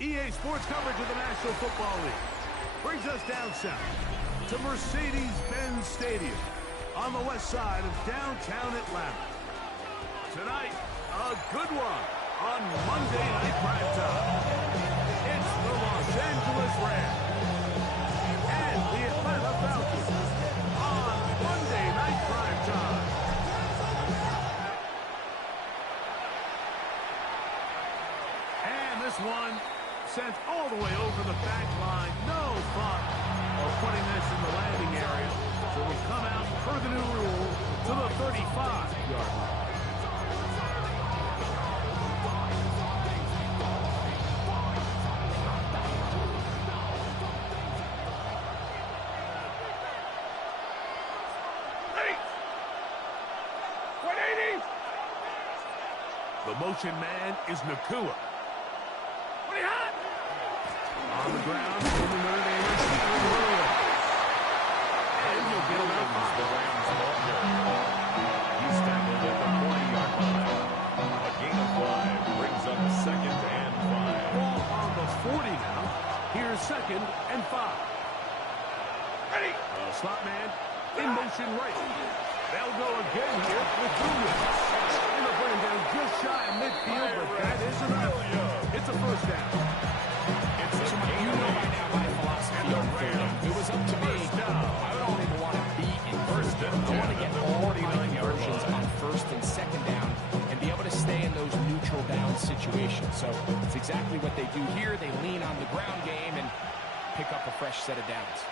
EA Sports coverage of the National Football League brings us down south to Mercedes-Benz Stadium on the west side of downtown Atlanta. Tonight, a good one on Monday Night Primetime. It's the Los Angeles Rams and the Atlanta Falcons on Monday Night Primetime. And this one sent all the way over the back line. No fun of putting this in the landing area. So we'll come out per the new rule to the 35-yard line. The motion man is Nakua. On the ground, in the Notre Dame receiver, Williams. And he'll get him out by the Rams ball carrier. He's tackled at the 40-yard line. A gain of 5 brings up 2nd and 5. Ball on the 40 now. Here's 2nd and 5. Ready. Slot man in motion right. They'll go again here with Williams. And they'll bring him down just shy of midfield, but that is enough. It's a first down. You know by now my philosophy on third down. If it was up to me, I don't even want to be in first down. I want to get all my conversions on 1st and 2nd down and be able to stay in those neutral down situations. So it's exactly what they do here. They lean on the ground game and pick up a fresh set of downs.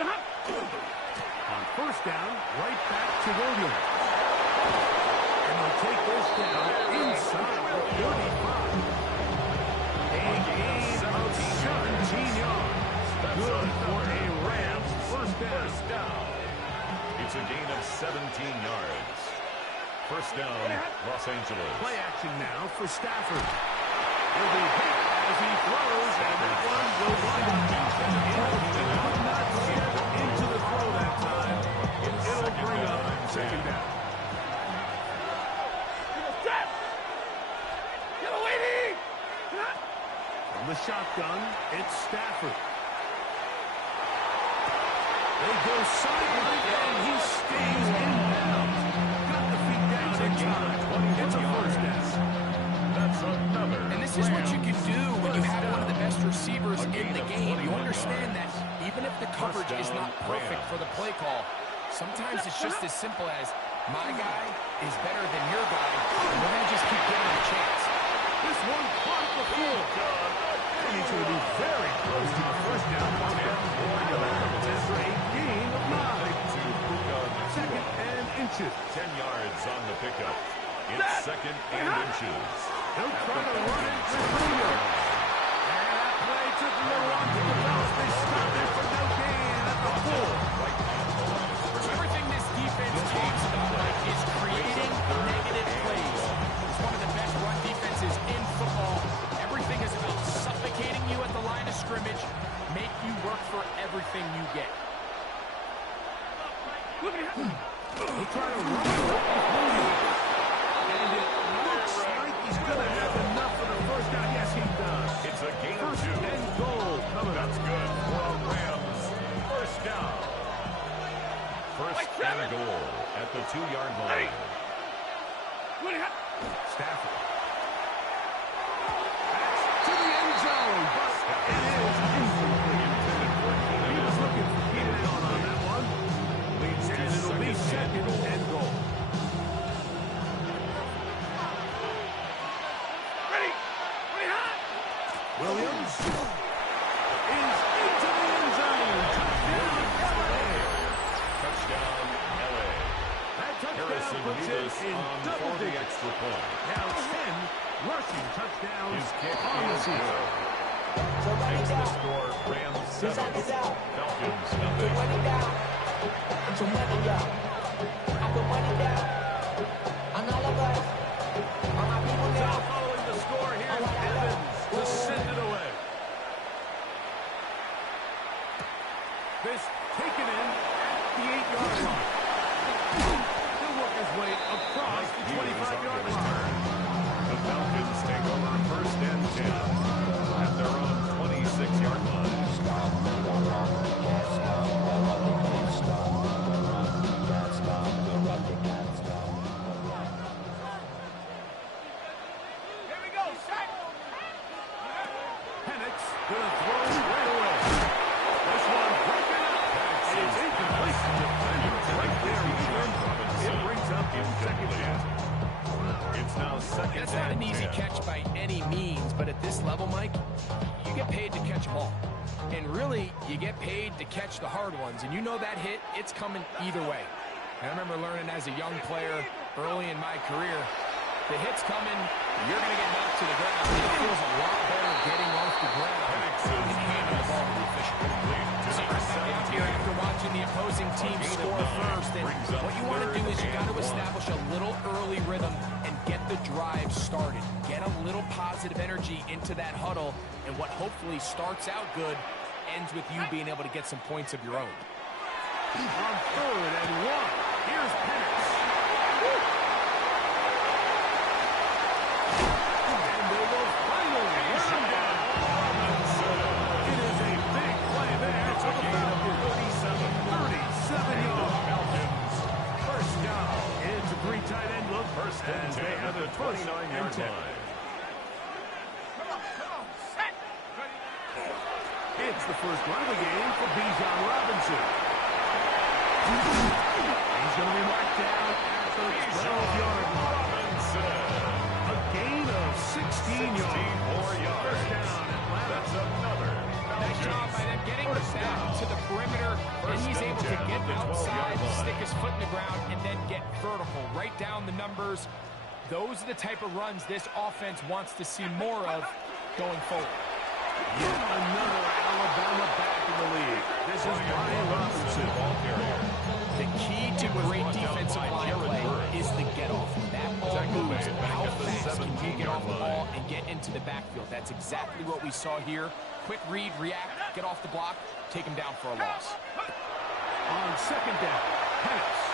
On 1st down, right back to Williams. And they'll take this down inside the 35. A gain of 17 yards. Good for a Rams first down. It's a gain of 17 yards. First down, Los Angeles. Play action now for Stafford. He'll be hit as he throws, and that one will wind up. He could not get into the throw that time. It'll bring up 2nd down. From the shotgun, it's Stafford. They go sideline, and he stays in bounds. Got the feet down in time. It's a first down. That's another. And this is what you can do when you have one of the best receivers in the game. You understand that even if the coverage is not perfect for the play call, sometimes it's just as simple as my guy is better than your guy, and we're going to just keep giving him a chance. This one caught the field. And he's going to be very close to the first down. After a gain of 9. 2nd and inches. 10 yards on the pickup. It's 2nd and inches. He'll try to run it to Williams. And that play took a little long to develop. They stopped it for no gain at the 4. So everything this defense talks about, Mike, is creating negative plays. It's one of the best run defenses in football. Everything is about suffocating you at the line of scrimmage, make you work for everything you get. He'll try to run it with Williams. And it looks like he's going to have enough for the first down. Yes, he does. It's a gain of 2. First and goal coming. That's good for Rams. First down. First and goal at the 2-yard line. Stafford. To the end zone, but it is incomplete. He was looking for Keenan Allen on that one. And it'll be 2nd and goal. Williams is into the end zone. Touchdown, LA. That touchdown puts it in double digits. Extra point. Now 10 rushing touchdowns on the season. Makes the score Rams 7, Falcons nothing. Money down. Put your money down. I put money down. On all of us. On my people now. now. Following the score, here's Evans to send it away. This taken in at the 8-yard line. He'll work his way across the 25-yard line. The Falcons take over 1st and 10. Gonna throw right away. This one breaking up. It's incomplete. Defender right there with him. It brings up in second down. It's now second. That's not an easy catch by any means, but at this level, Mike, you get paid to catch a ball. And really, you get paid to catch the hard ones. And you know that hit, it's coming either way. And I remember learning as a young player early in my career, the hit's coming, you're going to get knocked to the ground. It feels a lot better getting off the ground and handing the ball to the official. So you're back out here after watching the opposing team score first. And what you want to do is you got to establish a little early rhythm and get the drive started. Get a little positive energy into that huddle, and what hopefully starts out good ends with you being able to get some points of your own. On 3rd and 1, here's Penix. And they will finally run him down. It is a big play there to the Falcons. 37 yards. First down. It's a 3 tight end look. First and they have the 29-yard line. It's the first run of the game for Bijan Robinson. He's going to be marked down at the 12-yard line. A gain of 16 yards. 4 yards. First down, Atlanta. That's another. Nice job by them getting the back to the perimeter, and he's able to get outside, stick his foot in the ground, and then get vertical. Right down the numbers. Those are the type of runs this offense wants to see more of going forward. Yet another Alabama back in the league. This is Brian Robinson. The key to great defensive line play is the get-off. When that ball moves, how fast can you get off the ball and get into the backfield? That's exactly what we saw here. Quick read, react, get off the block, take him down for a loss. On 2nd down, Penix.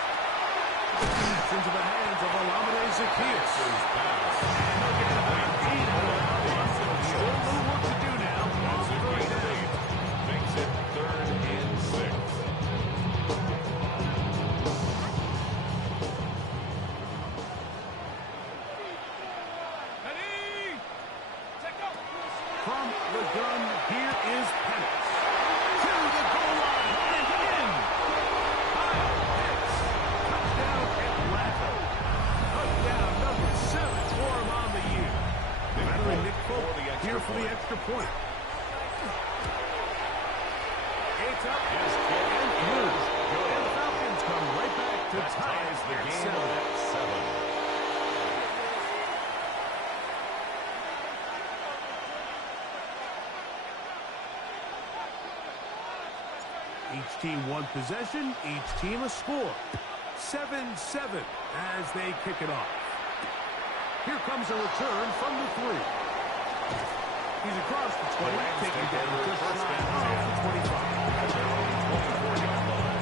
It's into the hands of Olamide Zaccheaus. And they'll get about 8 out of it. Still a little work to do now. On 3rd down. Makes it 3rd and 6. From the gun, here is Penix. To the goal line and in. Kyle Pitts. Touchdown Atlanta. Touchdown number 7 for him on the year. Veteran Nick Folk here for the extra point. It's up and through. And the Falcons come right back to tie the game at 7. Each team one possession, each team a score. 7-7 as they kick it off. Here comes a return from the 3. He's across the 20, taking down just shy of the 25. At their own 24-yard line.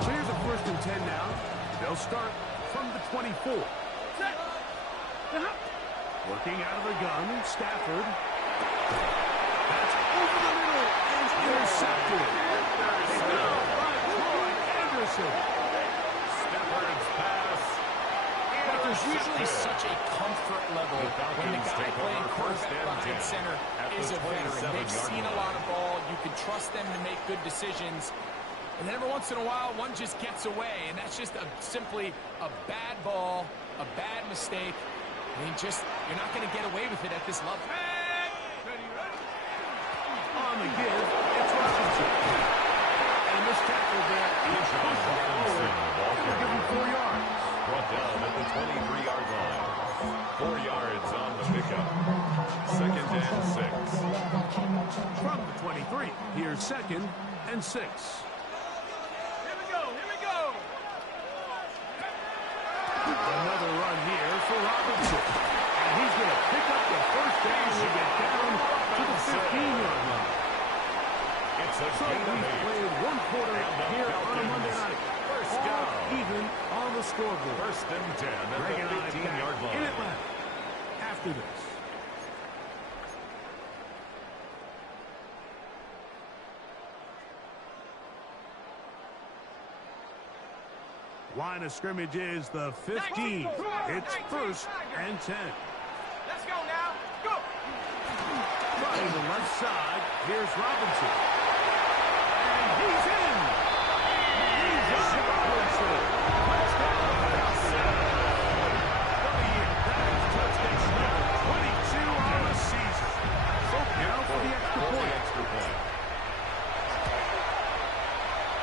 So here's a 1st and 10 now. They'll start from the 24. Working out of the gun, Stafford. That's over the middle and intercepted. By Troy Anderson. Stafford's pass. But there's usually such a comfort level when the guy playing quarterback behind center is a veteran. They've seen a lot of ball. You can trust them to make good decisions. And then every once in a while, one just gets away. And that's just simply a bad ball, a bad mistake. I mean, you're not going to get away with it at this level. On the give, it's Robinson. And this tackle there is pushed forward. They'll give him 4 yards. Brought down at the 23-yard line. 4 yards on the pickup. 2nd and 6. From the 23, here's 2nd and 6. Here we go. Another run here for Robinson. And he's going to pick up the 1st down and get down to the 15-yard line. So we've played 1 quarter here on a Monday night. All even on the scoreboard. 1st and 10 at the 15-yard line. In Atlanta. After this. Line of scrimmage is the 15. It's 1st and 10. side. Here's Robinson. And he's in. He's in Robinson. Touchdown, Falcons. That is touchdown number 22 on the season. So now for the extra point.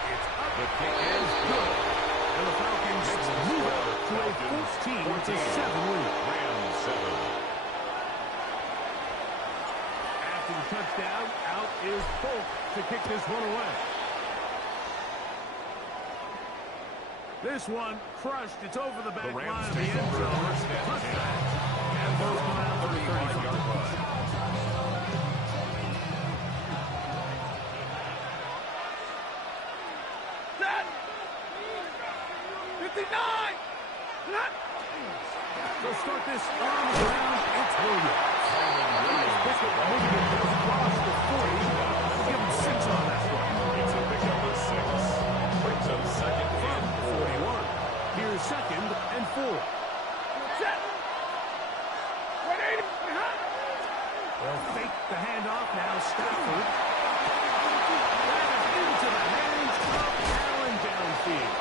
It's up. The kick is good. And the Falcons move up to a 14-7 lead. Rams 7. After the touchdown, out is Folk to kick this one away. This one crushed. It's over the back line of the end zone. Touchdown. And first one out for the 35-yard line. They'll start this on the ground. It's Williams. Pickup moving it across the 40. We'll give him 6 on that one. It's a pickup of 6. Brings up second and 41. Here's second and 4. Set. 180. They'll fake the handoff now. Stafford. That is into the hands of Allen downfield.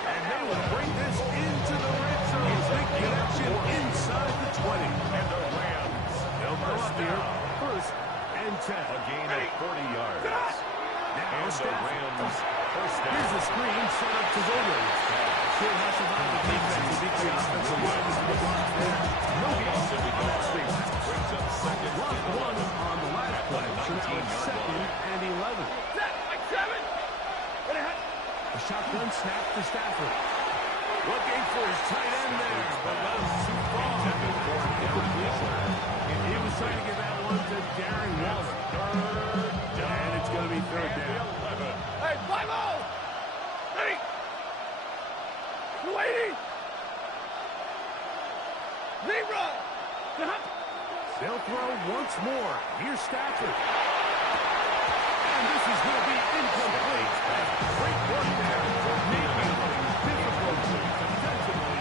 And they will bring this into the red zone. Big connection inside the 20. And the Rams. They'll go up here. First and 10. A gain of 40 yards. Now And the Rams first down. here's the screen set up to Williams. Still has survived the defense to beat the offensive line to the block there. No gains on that screen. Brings up second. Block one on the last play. So now it's second and 11. A shotgun snap to Stafford. Looking for his tight end there, but that was too far. He was trying to get that one to Darren Waller. And it's going to be third down. Hey, 5-0! Ready? Waiting! Lead run! They'll throw once more. Here's Stafford. And this is going to be incomplete. Great work there. Making things difficult defensively.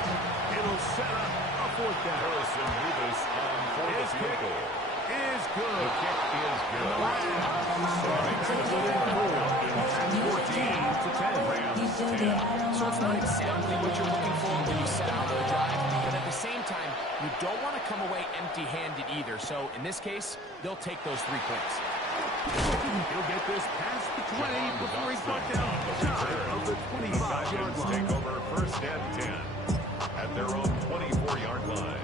It'll set up a fourth down. Harrison Rivas on for the His field kick goal. is good. The kick is And the good. Rams starting to within 14-10. Rams 10. So it's not exactly what you're looking for when you set out for a drive, but at the same time, you don't want to come away empty-handed either. So in this case, they'll take those 3 points. He'll get this past the 20 before he's brought down shy of the 25-yard Falcons line. take over first and 10 at their own 24-yard line.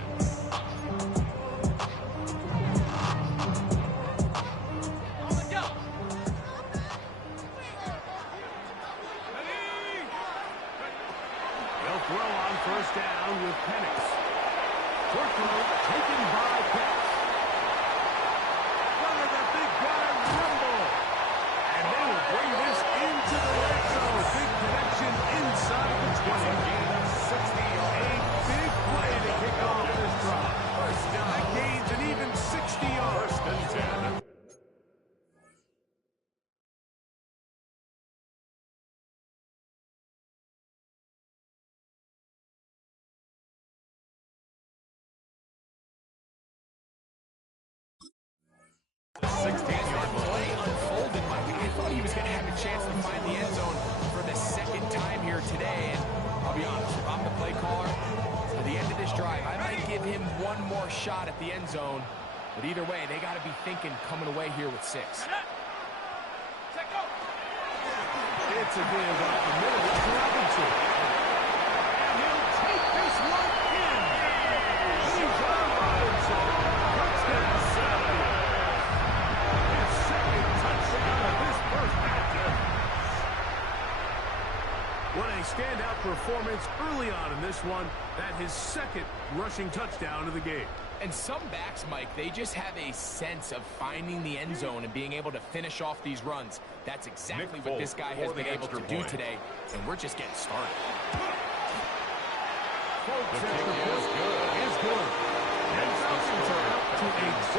They'll throw on first down with Penix. Short throw taken by Penix. Look at that big guy rumble. And they will bring this into the red zone. Big connection inside the 20. Gain of 60 yards. A big play to kick off this drive. First down. That gains an even 60 yards. First and 10. Play unfolded, Mike. I thought he was going to have a chance to find the end zone for the second time here today. And I'll be honest, if I'm the play caller, to the end of this drive, I might give him one more shot at the end zone. But either way, they got to be thinking coming away here with 6. It's a give up the middle to Robinson. And he'll take this one in. He's on Robinson. Touchdown, 7. His second touchdown of this first half. What a standout performance early on in this one. That his second rushing touchdown of the game. And some backs, Mike, they just have a sense of finding the end zone and being able to finish off these runs. That's exactly what this guy has been able to do today, and we're just getting started. Folks, is good. And Falcons are up to a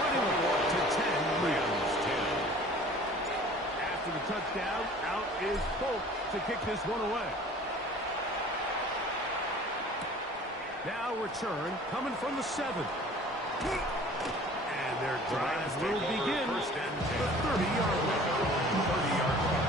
21-10 lead. After the touchdown, out is Folk to kick this one away. Now return coming from the 7. And they're Their drive will begin First and the 10. 30-yard line. 30-yard line.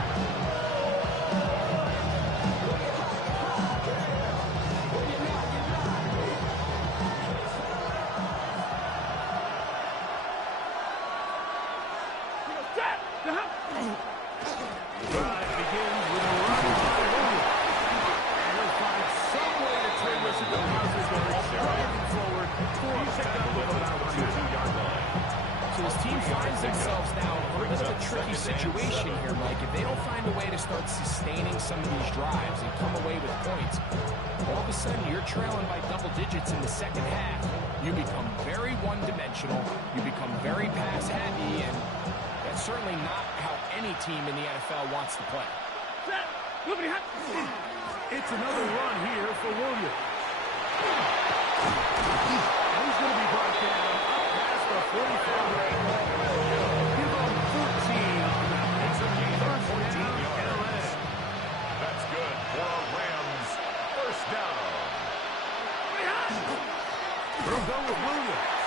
Drive begins with a run by Williams. And he'll find some way to turn this into positive yards. Driving forward for a pickup of about 2. 2-yard line. So his team finds themselves now in a bit of a tricky situation here, Mike. If they don't find a way to start sustaining some of these drives and come away with points, all of a sudden you're trailing by double digits in the second half. You become very one-dimensional. You become very pass-heavy, and that's certainly not how any team in the NFL wants to play. It's another run here for Williams. He's going to be brought down up past the 45. Give him 14 on that. It's a gain of 14 yards. That's good for a Rams first down. They'll go with Williams.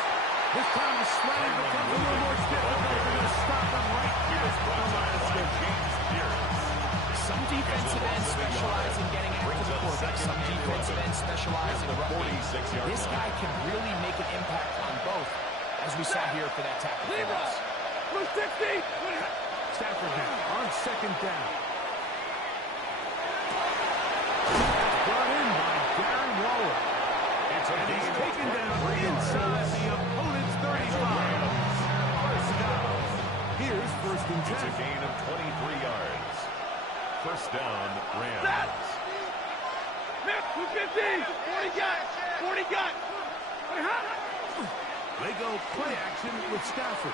This time the slang becomes a little more difficult. They're going to stop him right here at the line of scrimmage. Some defensive ends specialize in getting after the quarterback. Some defensive ends specialize in running. This guy can really make an impact on both, as we saw here for that tackle for loss. 60. Stafford now on second down. That's brought in by Darren Waller. And he's taken down inside the opponent's 35. First down. Here's first and 10. It's a gain of 23 yards. First down, Rams. 250. 40 got. 40 got. They go play action with Stafford.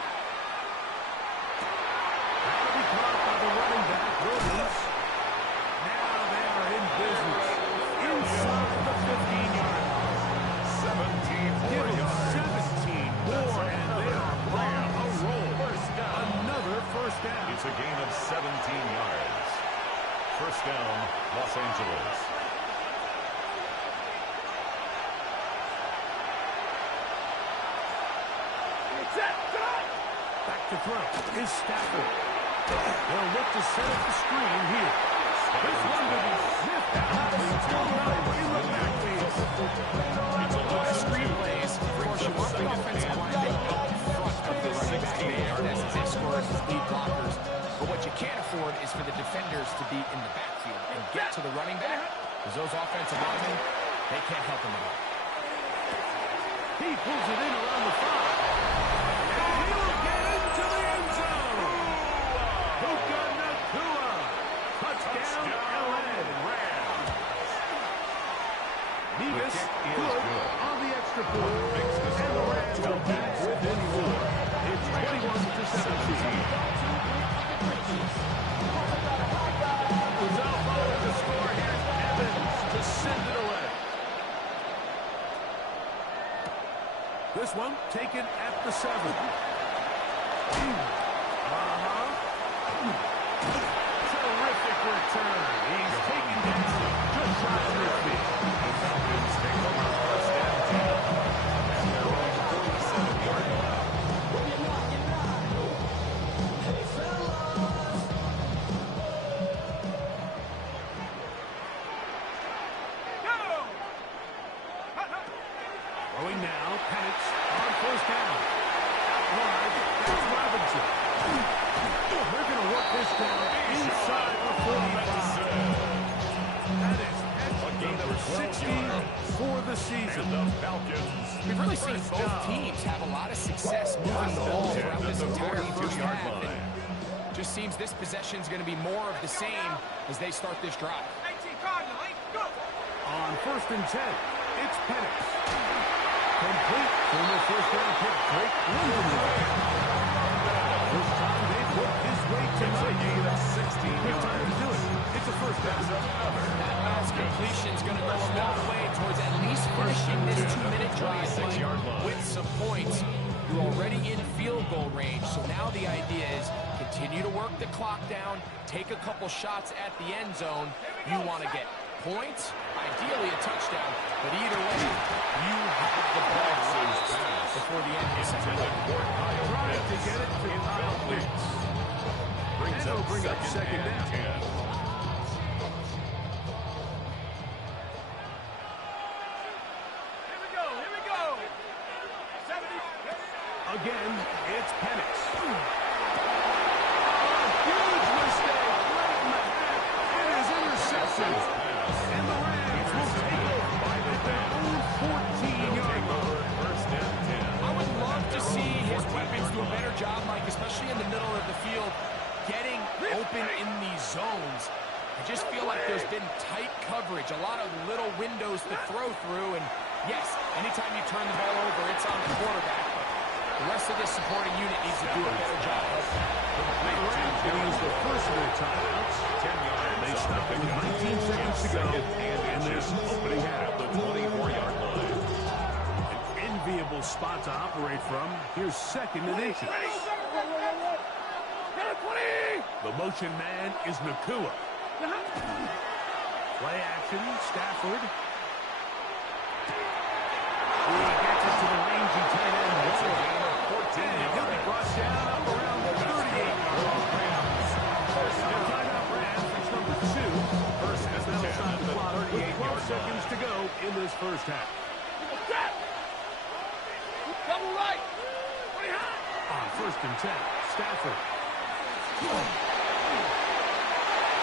That'll be caught by the running back, Williams. Now they are in business. Inside the 15-yard line. 17 Give more them yards. 17 more, and they are on a roll. First down. Another first down. It's a gain of 17 yards. First down, Los Angeles. Back to throw is Stafford. They'll look to set up the screen here. This one will be sniffed out. Still out in the backfield. It's a lot of screen plays. Of course, you want the offensive lineman out in front of the running back there as his escorts, his lead blockers. But what you can't afford is for the defenders to be in the backfield and get to the running back, because those offensive linemen, they can't help him at all. He pulls it in around the 5. And he'll get into the end zone. Puka Nacua. Touchdown, LA. Rams. Nevis The kick is good good. on the extra point. Makes the And the score Rams are back within 4. It's 21-17. Without following the score, here's Evans to send it away. This one taken at the 7. Terrific return. He's taken down just shy of their feet. The Falcons take over first and 10. And they're on the 47-yard line. Throwing now, Penix on first down. Out wide, that's Robinson. They're going to work this down inside the 45. That is catch number 60 for the season. And the Falcons. We've really seen first both down. teams have a lot of success moving the ball throughout this entire first half. And just seems this possession is going to be more of the same as they start this drive. On first and 10, it's Penix. Complete former first-round pick Drake London. This time they've worked his way to It's a gain of 16 good time to do it. It's a first down. That last completion is going to go a long way towards at least finishing this 2-minute drive 36-yard line. with some points. You're already in field goal range, so now the idea is continue to work the clock down, take a couple shots at the end zone. You want to get points, ideally a touchdown, but either way, you have the ball. Pass before the end of the second quarter. Trying to get it to Kyle Pitts. And it'll bring up second down. 10. Again, it's Penix. Huge mistake right in the half. It is interception. And the Rams will take over at their own 14-yard line. First and 10. I would love to see his weapons do a better job, Mike, especially in the middle of the field, getting open in these zones. I just feel like there's been tight coverage, a lot of little windows to throw through, and yes, anytime you turn the ball over, it's on the quarterback, but the rest of this supporting unit needs to do a better job of that. The Rams will use the first of their timeouts. 10 yards. They stop it with 19 seconds to go, and there's opening half. The 24-yard line. An enviable spot to operate from. Here's second and inches. The motion man is Nakua. Play action, Stafford. He gets it to the rangy tight end. And he'll be brought down up around the 38-yard line. Timeout Rams, it's number 2. First and That'll 10 stop at the the clock with 12 38-yard seconds line. to go in this first half. Double right. On first and 10, Stafford.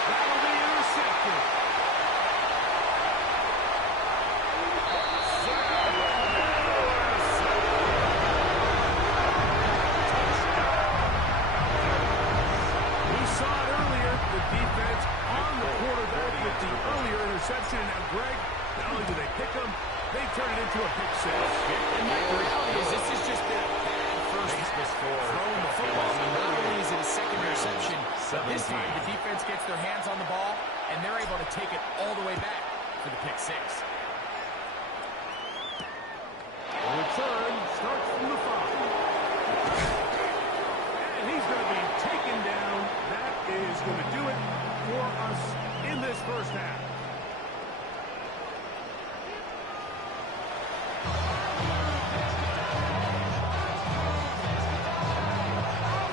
That'll be intercepted. We saw it earlier, the defense on the quarterback with the earlier interception. And now, Greg, not only do they pick him, they turn it into a pick six. And the reality is this has just been a bad first throwing the football. I mean, not only is it a second interception, but this time the defense gets their hands on the ball, and they're able to take it all the way back for the pick six. The return starts from the 5. And he's going to be taken down. That is going to do it for us in this first half.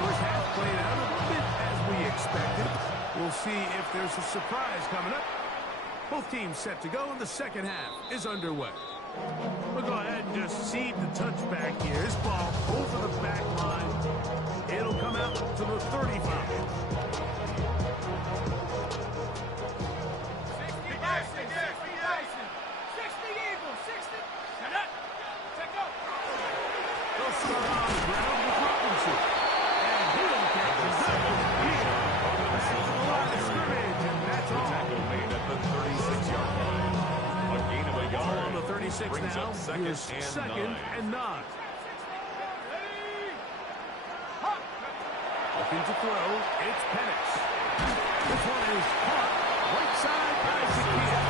First half played out a bit as we expected. We'll see if there's a surprise coming up. Both teams set to go, and the second half is underway. We'll go ahead and just seed the touchback here. This ball over the back line. It'll come out to the 35. 60 Eagles, 60. Shut up. Check out. They'll start on the ground with Robinson. And he'll catch his second here. Back to the line of scrimmage, and that's all. Tackle made at the 36-yard line. A gain of a yard. On the 36 Brings now. up second Here's and second 9. and 9. Looking to throw. It's Penix. This one is caught. Right side by Shaquille.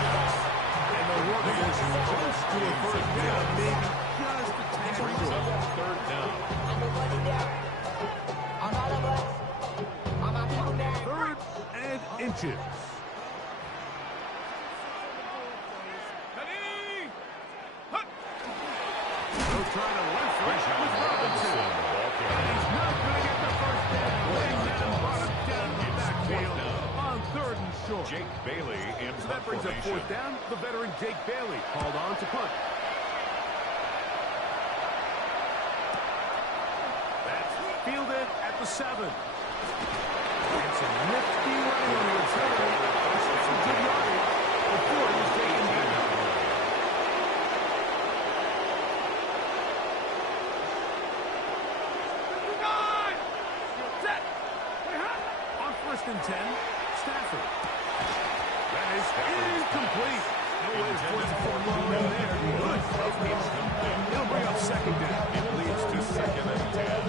And the Rovers close to a first down. Maybe just a tad Brings short. up third down. I'm nobody there. I'm all of us. I'm a people there. Third and inches. They'll try to left right with Robinson. And he's not going to get the first down. Laying down, brought him down in the backfield on third and short. Jake Bailey in So that brings up formation. fourth down. The veteran Jake Bailey called on to punt. That's fielded at the 7. And some nifty running on the return. Some good yardage before he's taken down. On first and 10, Stafford. That is incomplete. No way to force it long in there. Good. He'll bring up second down. It leads to second and 10.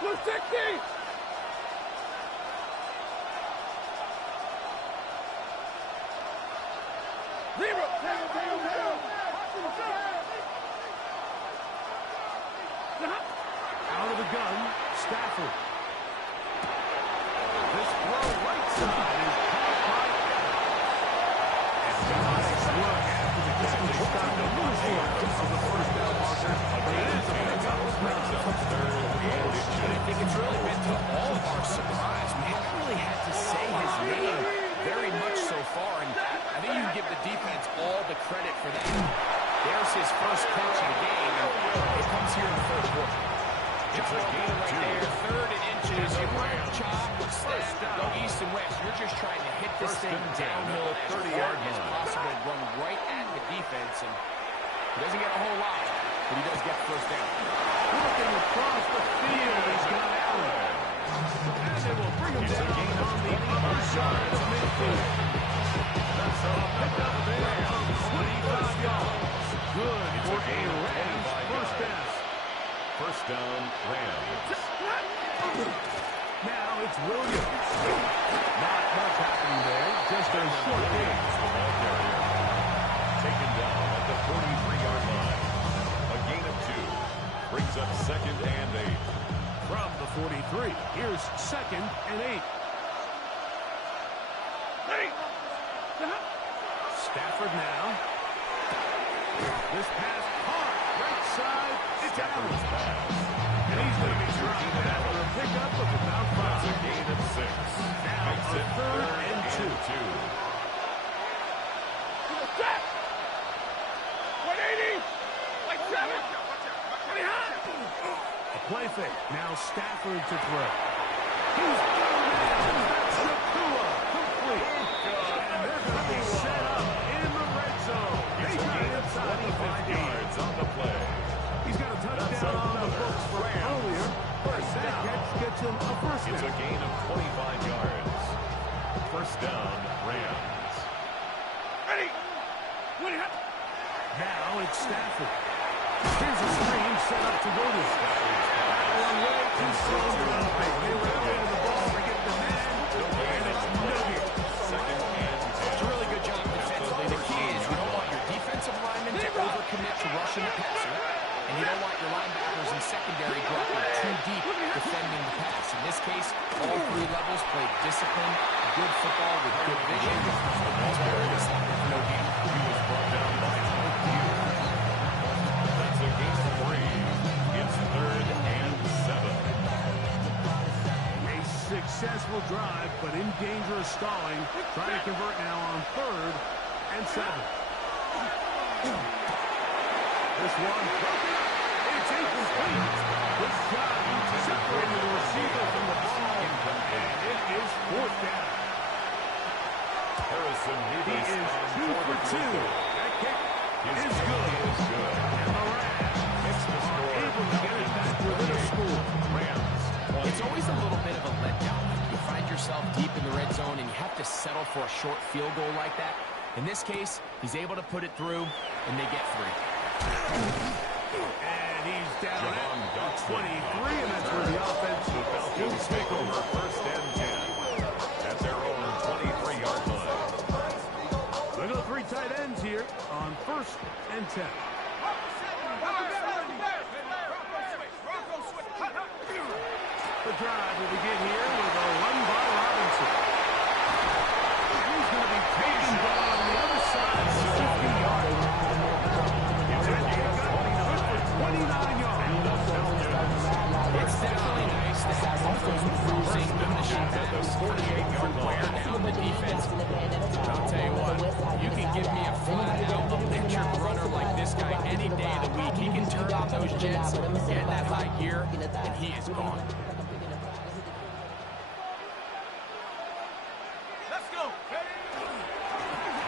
Blue 60. Zero. Out of the gun, Stafford. This throw right side is caught by Evans. And all the credit for that. There's his first catch of the game, and it comes here in the third quarter. It's a game right there, 3rd and inches. You might chop, step, go east and west. You're just trying to hit this thing downhill as hard as possible, run right at the defense, and he doesn't get a whole lot, but he does get the first down. Looking across the field, he's got Allen. And they will bring him down on the other side of midfield. That's a pickup there of 25 yards. Good for a Rams first down. First down, Rams. Now it's Williams. Not much happening there, just a short game. Taken down at the 43-yard line. A gain of 2. Brings up 2nd and 8. From the 43, here's 2nd and 8. Stafford now. This pass hard, right side, it's Allen. And he's going to be dropped after a pickup of about 5. A gain of 6. Now Makes a it 3rd and 2. 180. Like 7. A play fake. Now Stafford to throw. He's thrown in. That's Nakua. Complete. And they're going to be set up in the red zone. They got inside the 5 yards on the play. He's got a touchdown on the books for earlier. First That down. catch gets him a first It's a down. gain of 25 yards. First down, Rams. Ready. Now it's Stafford. Here's a screen set up to Williams. That one way too slow to run. They were out of the ball to get the man, and it's no good. Second and 10. It's a really good job defensively. The key is you don't want your defensive linemen to overcommit to rushing the passer, and you don't want your linebackers and secondary dropping too deep defending the pass. In this case, all 3 levels played disciplined, good football with good vision. That's where it is. No game. He was brought down by Hugh. That's a gain of 3. It's 3rd and 7. A successful drive, but in danger of stalling. Trying to convert now on 3rd and 7. This one broken up. It's incomplete. Good job separating the receiver from the ball. And it is 4th down. Harrison He is 2 for 2. That kick is good. And the Rams are able to get it back within a score. Rams. It's always a little bit of a letdown. You find yourself deep in the red zone, and you have to settle for a short field goal like that. In this case, he's able to put it through, and they get 3. And he's down at 23, and that's where the offense will take over. First and 10. At their own 23-yard line. Look at the 3 tight ends here on 1st and 10. The drive will begin here with a run by Robinson. He's going to be taken down on the other side of the 50-yard line. It's good for 29 yards. It's definitely nice to have one of those bruising, finishing tackles, 48-yard wear down the defense. But I'll tell you what, you can give me a flat-out electric runner like this guy any day of the week. He can turn on those jets, get in that high gear, and he is gone. Let's go.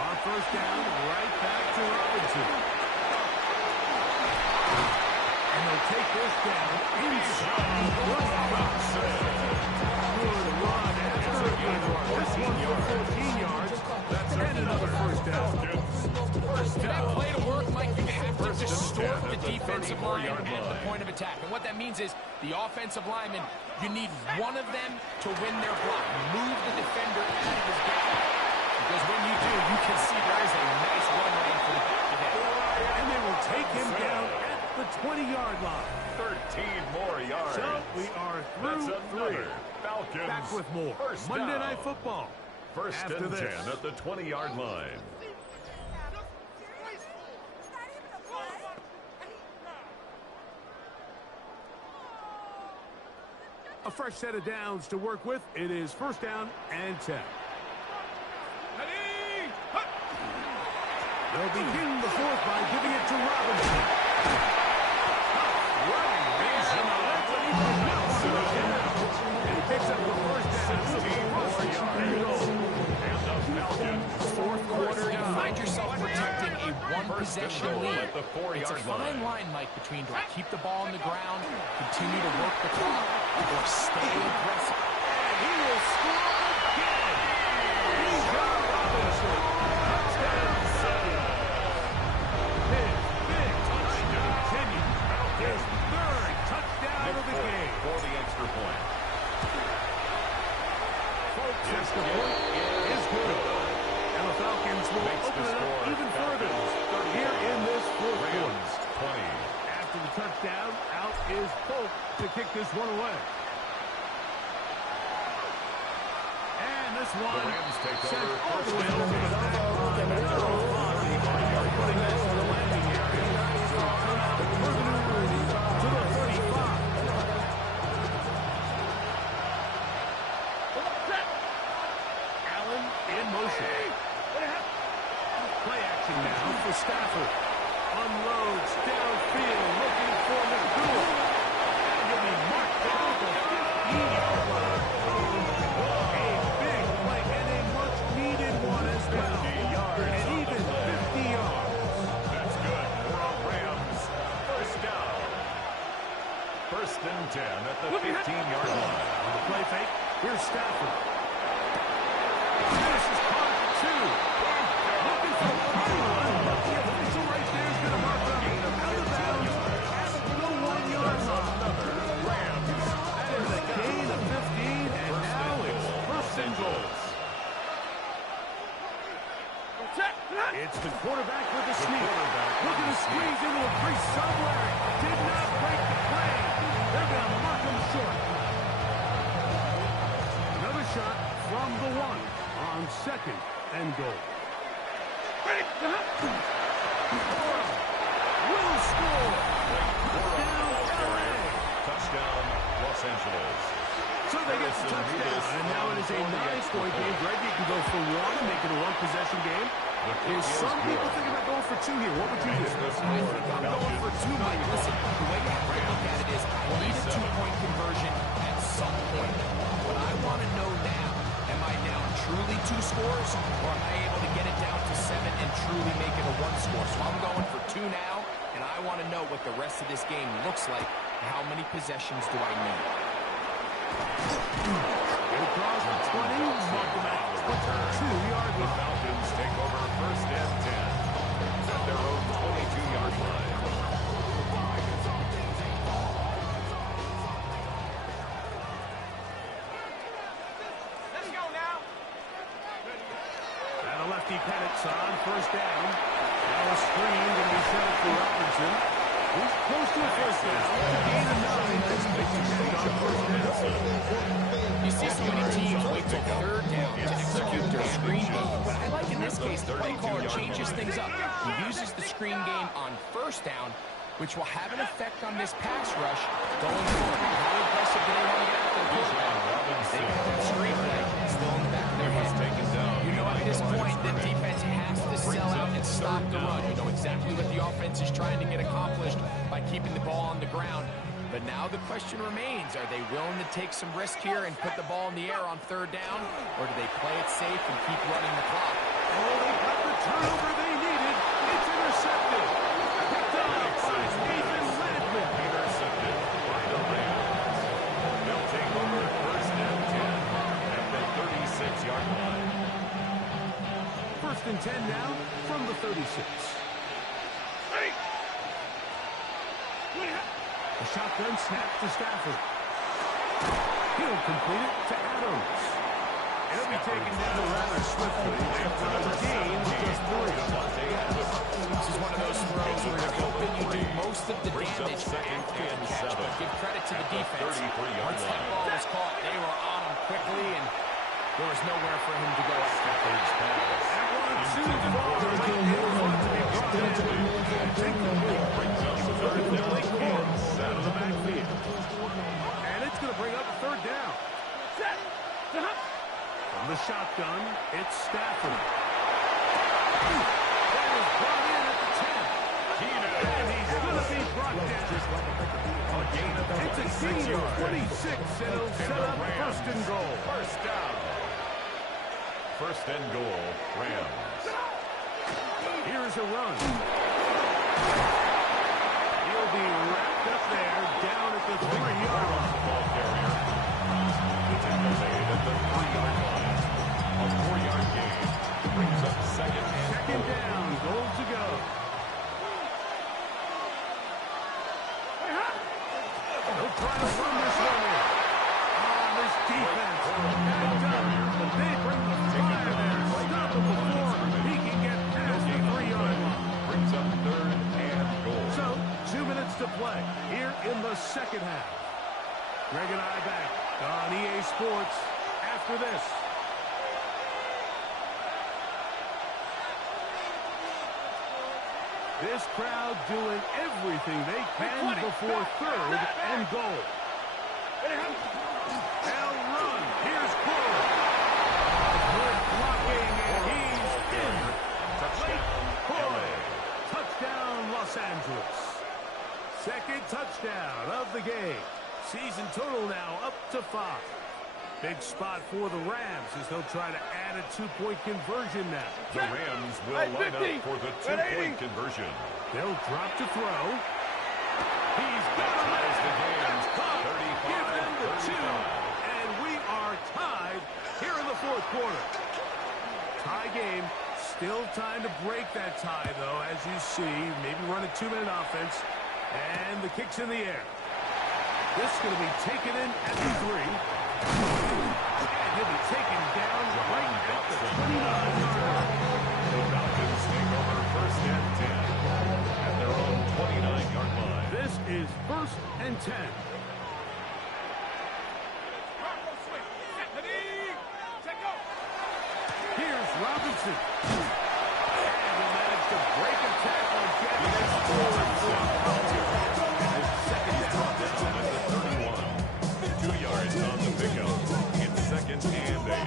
On 1st down, right back to Robinson. And they'll take this down inside. Good run after a good run. This one for 14 yards. And another first down. For that play to work, Mike, you have to distort the defensive line at the point of attack. And what that means is the offensive lineman, you need one of them to win their block. Move the defender out of his gap. Because when you do, you can see there is a nice run lane for the back of it. And they will take him down at the 20-yard line. 13 more yards. So we are That's through 3. another Falcons. Back with more First Monday down. Night Football. First After and this. 10 at the 20-yard line. A fresh set of downs to work with. It is 1st down and 10. They'll begin the fourth by giving it to Robinson. And he picks up the first down. 64 yards. And the Falcons. Fourth quarter, you find yourself protecting a one-possession lead. At the 4-yard It's a fine line, Mike, between do I keep the ball on the ground, continue to work the clock, or stay aggressive. And he will score again. He's got Robinson. Touchdown, his big touchdown continues. His third touchdown of the game. For the extra point. Folks, the point is good. And the Falcons will open it up even further here in this fourth quarter. Rams 20. After the touchdown, out is Polk to kick this one away. And this one The Rams take sent over all the way first over the back line. They're putting this in the landing area. So turn out the to the 35. Allen in motion. Play action now for Stafford. Unloads downfield, looking for McDougal. And he'll be marked down the 15-yard line. A big play and a much-needed one as well. 50 yards. And even 50 yards. That's good for our Rams. First down. First and 10 at the 15-yard line. On the play fake, here's Stafford. This is caught at 2. Looking for the one. The official right there is going to mark up out of bounds at the 1-yard line. Rams. That is a gain of 15, and now it's first and goal. It's the quarterback with the sneak. Looking to squeeze into a crease somewhere. Did not break the play. They're going to mark him short. Another shot from the 1 on second and goal. Will score. Touchdown, LA. Touchdown, Los Angeles. So they get the touchdown, and now it is a 9-point game. Greg, you can go for 1 and make it a 1-possession game. There's some people thinking about going for 2 here. What would you do? I'm going for 2, Mike. Listen, the way you have to look at it is I need a 2-point conversion at some point. What I want to know now, am I down truly 2 scores, or am I able to get it down to 7 and truly make it a 1 score? So I'm going for 2 now, and I want to know what the rest of this game looks like. How many possessions do I need? Across the 20, mark them at the 2-yard The line. Falcons take over first and 10 at their own 22-yard line. Let's go now. And a lefty Pennett's on first down. Now a screen going to be set up for Robinson. He's close to a first down. To gain a 9. This makes a change on first down. You see so many teams wait till third down to execute their screen game. But I like in this case, the play caller changes things up. He uses the screen game on first down, which will have an effect on this pass rush going forward. How aggressive do they want to get after the quarterback? They got that screen play still in the back of their head. You know at this point, the defense has to sell out and stop the run. You know exactly what the offense is trying to get accomplished by keeping the ball on the ground. But now the question remains, are they willing to take some risk here and put the ball in the air on third down, or do they play it safe and keep running the clock? Oh, they got the turnover they needed. It's intercepted. Picked up by Nathan Landman. Intercepted by the Rams. They'll take over first and 10 at the 36-yard line. First and 10 now from the 36. A shotgun snap to Stafford. He'll complete it to Adams. He'll be taken down rather swiftly. After the gain, just 3. This is one of those throws where you're hoping you do most of the Brings up damage second after the and catch. 7. But give credit to the defense. 33-yard Once that line. ball was caught, they were on him quickly, and there was nowhere for him to go after. Stafford's pass. Too far. Brings up third down. Out of the backfield. And it's going to bring up a third down. From the shotgun, it's Stafford. That is 26, and he'll set up first and goal. First down. First and goal, Rams. Here's a run. He'll be wrapped up there, down at the 3-yard line. Ball carrier. The tackle made at the 3-yard line. A 4-yard gain brings up second down, goal to go. They'll try to run this one in. This defense backed up, but they bring the fire there. Stop him before he can get past the 3-yard line. Brings up third and goal. So, 2 minutes to play here in the second half. Greg and I back on EA Sports after this. This crowd doing everything they can before third and goal. They'll run. Here's Cole. Good blocking, and he's in. Touchdown, Touchdown, Los Angeles. Second touchdown of the game. Season total now up to 5. Big spot for the Rams as they'll try to add a 2-point conversion now. The Rams will line up for the 2-point conversion. They'll drop to throw. He's got him. The game's Caught. Give them the 2. 35. And we are tied here in the fourth quarter. Tie game. Still time to break that tie, though, as you see. Maybe run a 2-minute offense. And the kick's in the air. This is going to be taken in at the 3. And he'll be taken down right at the 29-yard line. The Falcons take over first and 10 at their own 29-yard line. This is first and 10. Here's Robinson. And he managed to break a tackle and get this forward for a touchdown. And his second down. Down at the 31. 2 yards on the pickup. It's second and 8.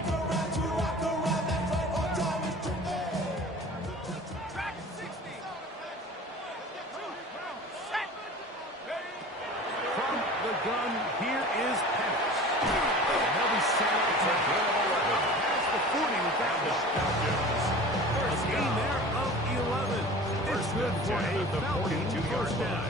From the gun, here is Penix. They'll be set up to past the 40 with that one. A gain there of 11. It's good for a Falcon first down.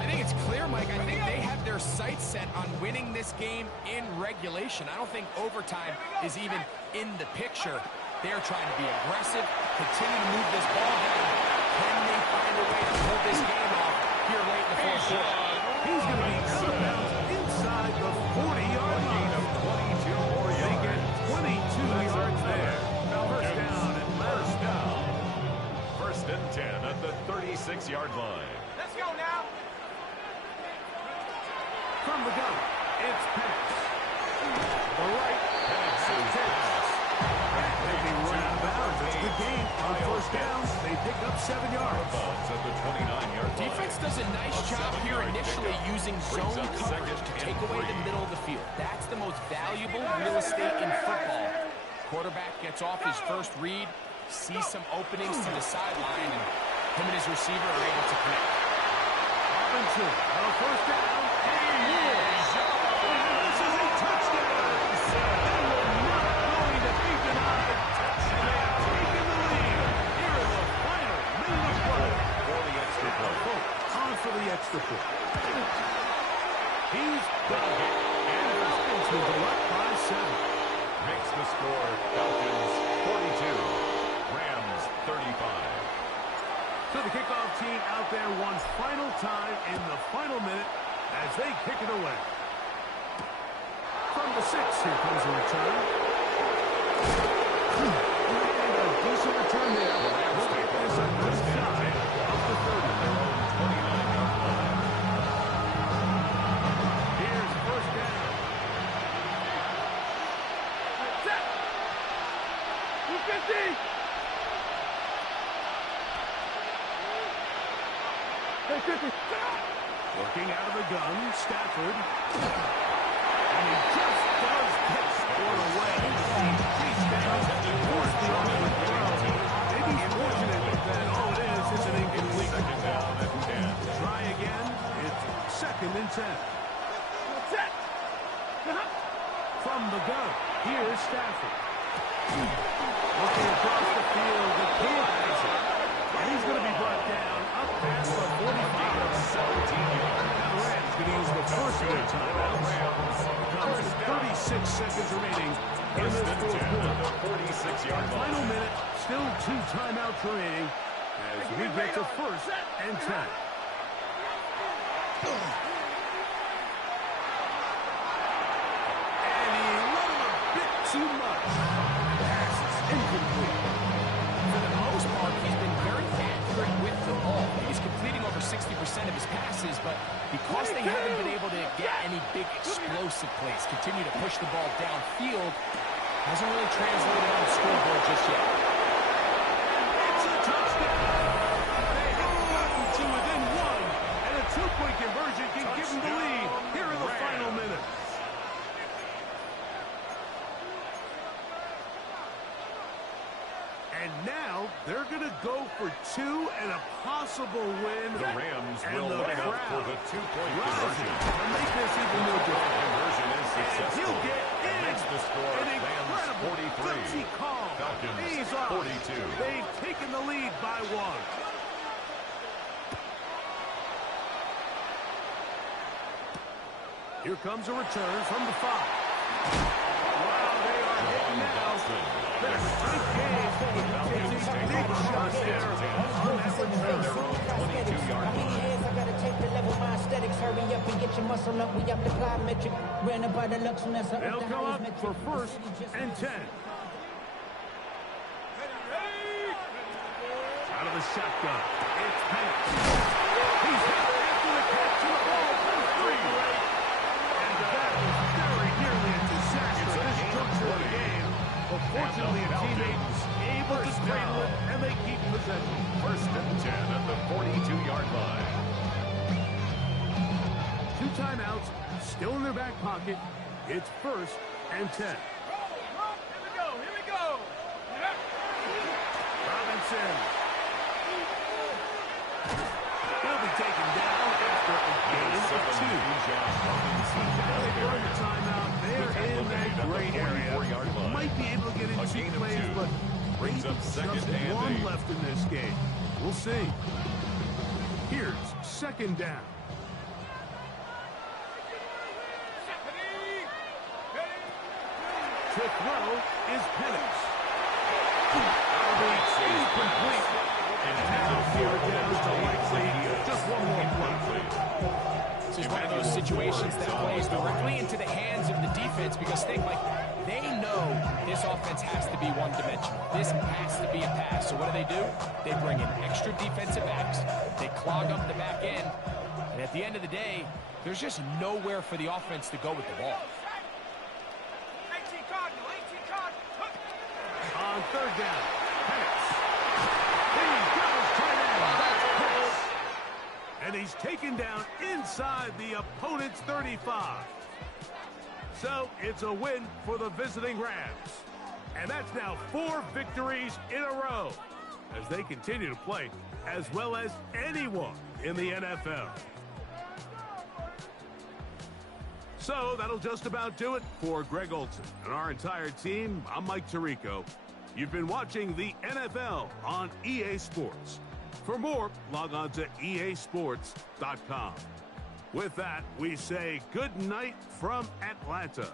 I think it's clear, Mike. I think they have their sights set on winning this game in regulation. I don't think overtime is even in the picture. They're trying to be aggressive, continue to move this ball down. Can they find a way to pull this game off here late in the fourth quarter? He's going to be out of bounds inside the 40-yard line. Of 22 more They yards. get 22 yards there. First down and First down. First and 10 at the 36-yard line. Let's go now. from the gun, it's Penix. The right. Penix is pass. They can run out of bounds. It's a good game. On first down, they pick up 7 yards. Bugs at the 29-yard line. Defense does a nice job here initially using zone coverage to take away the middle of the field. That's the most valuable real estate in football. Quarterback gets off his first read, sees some openings to the sideline, and him and his receiver are able to connect. Robinson on a first down, and more. This is a touchdown. They were not going to be denied, and they have taken the lead here in the final minute of play. For the extra point. On for the extra point. He's got it, and the Falcons will go up by 7. Makes the score Falcons 42, Rams 35. So the kickoff team out there one final time in the final minute as they kick it away. From the 6, here comes a return. And a decent return there. We'll get this on the side of the 30. Here's first down. Set. 250. Hey, 50. Working out of the gun, Stafford. And he just does get scored away. He's chased down and forced the ultimate throw. Maybe he's fortunate that all it is an incomplete. Second down and 10. Try again. It's second and 10. the gun. Here's Stafford. Looking across the field, the kid has it. And he's going to be brought down up past the 45. 17 yards. Now the Rams going to use the first of their timeouts. Comes with 36 seconds remaining in this fourth quarter. 46-yard line. Final minute, still 2 timeouts remaining as we get to first and 10. And he let him a bit too much. Pass is incomplete. For the most part, he's been very accurate with the ball. He's completing over 60% of his passes, but because they haven't been able to get any big explosive plays, continue to push the ball downfield, hasn't really translated on the scoreboard just yet. It's a touchdown. They have gotten to within 1, and a 2-point conversion can give them the lead here in the final minutes. And now they're going to go for 2 and a possible win. The Rams and will the line up for crowd the 2-point rising conversion. to make this even more difficult. Conversion is And successful. he'll get in. Makes the score An Rams incredible 43. gutsy call. Falcons He's off. 42. They've taken the lead by 1. Here comes a return from the 5. Wow, they are hitting now. They're tight games. It's a big shot there on that return. Their own 22-yard line. I gotta take the level, my aesthetics. Hurry up and get your muscle up. We up the plyometric. Ran up by the lux when that's up They'll the come up highest for metric. first and 10. Out of the shotgun. It's Penix. He's hit after the catch and the ball goes free. And that was very nearly a disaster at this juncture of the game. But fortunately, a teammate was able to cradle it, and they keep possession. First and 10 at the 42-yard line. 2 timeouts still in their back pocket. It's first and 10. Here we go. Here we go. Robinson. He'll be taken down after a gain of 2. Now they burn the timeout. They're in that gray area. Might be able to get in 2 plays, but brings up just second and 1 8. left in this game. We'll see. Here's second down. To throw is Penix. Incomplete. And now here down to likely just 1 more play. This is one of those situations that plays directly into the hands of the defense because they know this offense has to be one-dimensional. This has to be a pass. So what do? They bring in extra defensive backs. They clog up the back end. And at the end of the day, there's just nowhere for the offense to go with the ball. 18 Cardinal. 18 Cardinal. On third down, Penix. He goes tight end. That's Penix. And he's taken down inside the opponent's 35. So it's a win for the visiting Rams. And that's now 4 victories in a row as they continue to play as well as anyone in the NFL. So that'll just about do it for Greg Olson and our entire team. I'm Mike Tirico. You've been watching the NFL on EA Sports. For more, log on to easports.com. With that, we say good night from Atlanta.